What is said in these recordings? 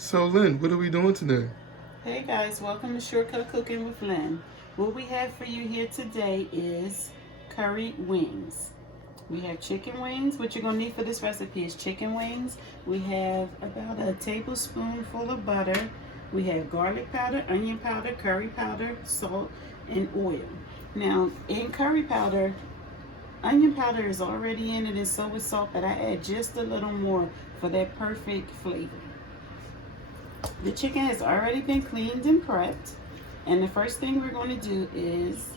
So, Lynn, what are we doing today? Hey guys, welcome to Shortcut Cooking with Lynn. What we have for you here today is curry wings. We have chicken wings. What you're going to need for this recipe is chicken wings. We have about a tablespoonful of butter. We have garlic powder, onion powder, curry powder, salt, and oil. Now, in curry powder, onion powder is already in it and so is salt, but I add just a little more for that perfect flavor. The chicken has already been cleaned and prepped. And the first thing we're going to do is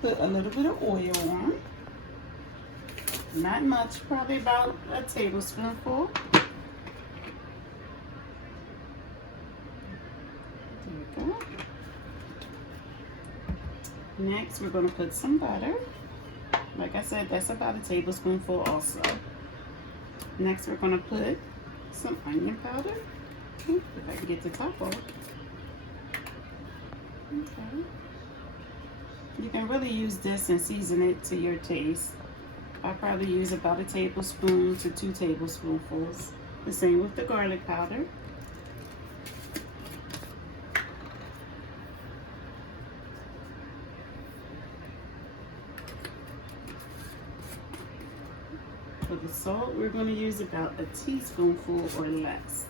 put a little bit of oil on. Not much, probably about a tablespoonful. There we go. Next, we're going to put some butter. Like I said, that's about a tablespoonful also. Next, we're going to put some onion powder. If I can get the top off. Okay. You can really use this and season it to your taste. I probably use about a tablespoon to 2 tablespoonfuls. The same with the garlic powder. For the salt, we're going to use about a teaspoonful or less.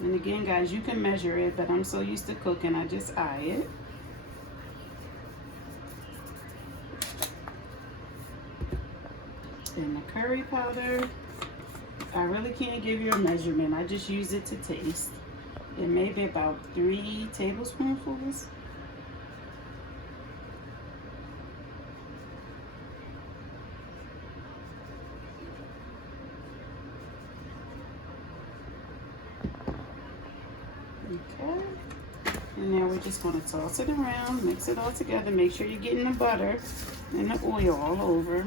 And again, guys, you can measure it, but I'm so used to cooking, I just eye it. And the curry powder, I really can't give you a measurement. I just use it to taste. It may be about 3 tablespoonfuls. Okay. And now we're just going to toss it around, mix it all together. Make sure you're getting the butter and the oil all over.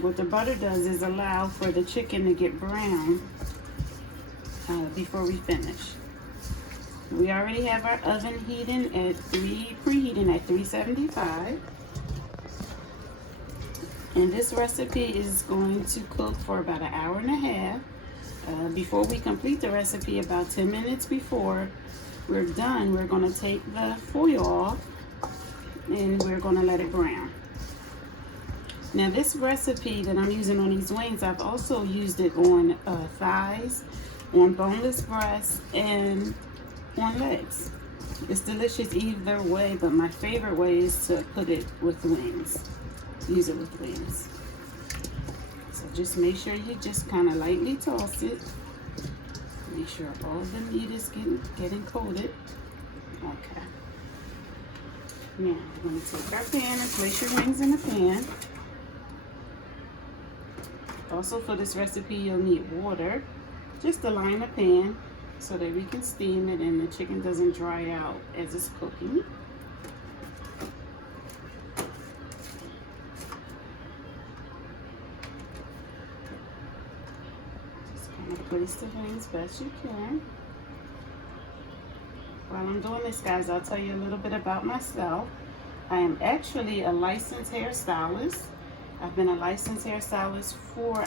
What the butter does is allow for the chicken to get brown before we finish. We already have our oven preheating at 375. And this recipe is going to cook for about an hour and a half. Before we complete the recipe, about 10 minutes before we're done, we're going to take the foil off and we're going to let it brown. Now this recipe that I'm using on these wings, I've also used it on thighs, on boneless breasts, and on legs. It's delicious either way, but my favorite way is to put it with wings. Use it with wings. So just make sure you just kind of lightly toss it. Make sure all the meat is getting coated. Okay. Now we're going to take our pan and place your wings in the pan. Also for this recipe, you'll need water. Just to line the pan so that we can steam it and the chicken doesn't dry out as it's cooking. Place the wings best you can. While I'm doing this, guys, I'll tell you a little bit about myself. I am actually a licensed hairstylist. I've been a licensed hairstylist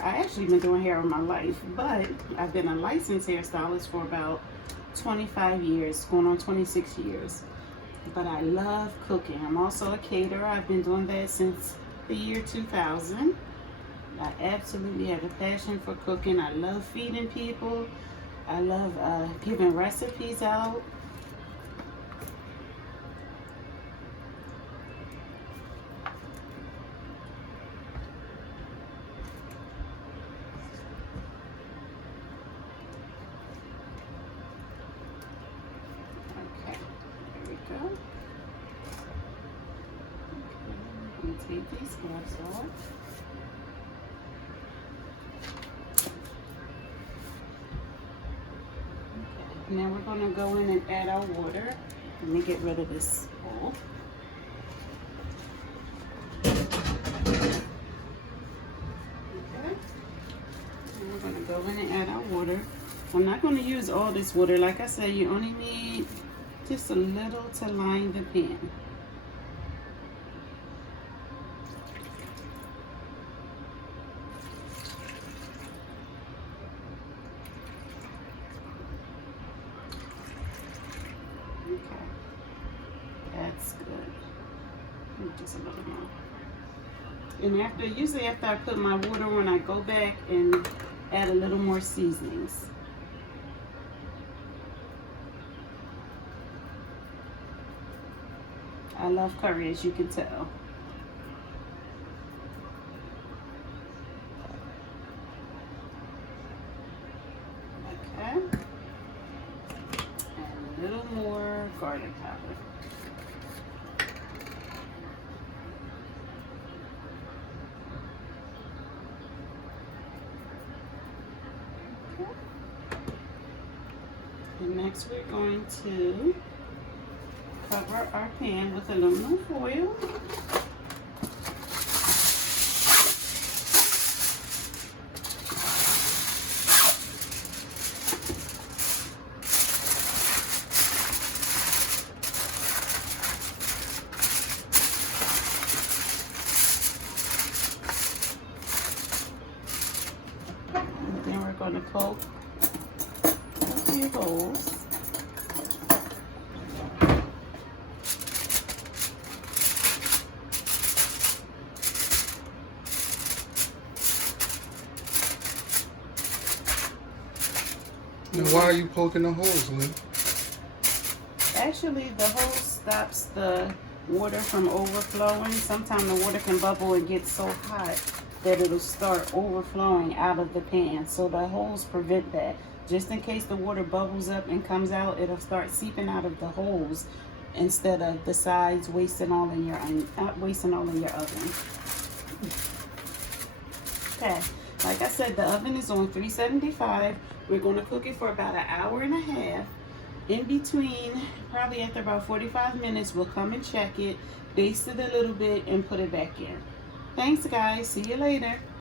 I actually been doing hair all my life, but I've been a licensed hairstylist for about 25 years, going on 26 years. But I love cooking. I'm also a caterer. I've been doing that since the year 2000. I absolutely have a passion for cooking. I love feeding people. I love giving recipes out. Okay, there we go. Okay, I'm going to take these scraps off. Now we're going to go in and add our water. Let me get rid of this bowl. Okay. Now we're going to go in and add our water. I'm not going to use all this water. Like I said, you only need just a little to line the pan. just a little more. And usually after I put my water on, I go back and add a little more seasonings. I love curry, as you can tell. Okay. And a little more garlic powder. Okay. And next we're going to cover our pan with aluminum foil. And then we're going to poke a few holes. Now, why are you poking the holes, Lynn? Actually, the hose stops the water from overflowing. Sometimes the water can bubble and get so hot that it'll start overflowing out of the pan. So the holes prevent that. Just in case the water bubbles up and comes out, it'll start seeping out of the holes instead of the sides wasting all in your oven. Okay, like I said, the oven is on 375. We're going to cook it for about an hour and a half. In between, probably after about 45 minutes, we'll come and check it, baste it a little bit, and put it back in. Thanks, guys. See you later.